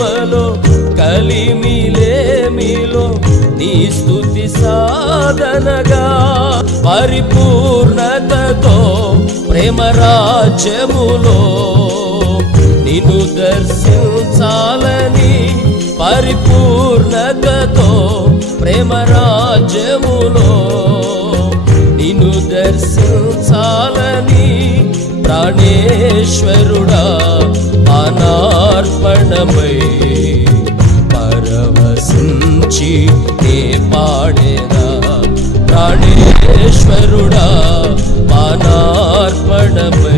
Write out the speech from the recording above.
ప్రేమలో కలిమిలేమిలో నీ స్తుతి సాధనగా పరిపూర్ణతతో ప్రేమ రాజ్యములో నిన్ను దర్శించాలని పరిపూర్ణతతో ప్రేమ రాజ్యములో నిన్ను దర్శించాలని ప్రాణేశ్వరుడా అనార్పణమై పరవశించి నే పాడేదా ప్రాణేశ్వరుడా అనార్పణమై